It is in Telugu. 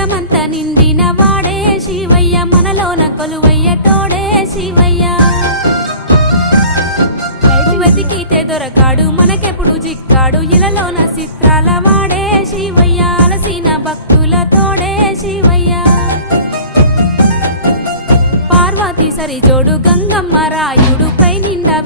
జగమంత నిండిన వాడే శివయ్య మనలోన కొలువయ్య తోడే శివయ్య వెతికితే దొరకాడు మనకెప్పుడు చిక్కాడు ఇలలోన చిత్రాల వాడే శివయ్య అలసిన భక్తుల తోడే శివయ్య పార్వతి సరి జోడు గంగమ్మ రాయుడు పై నిండా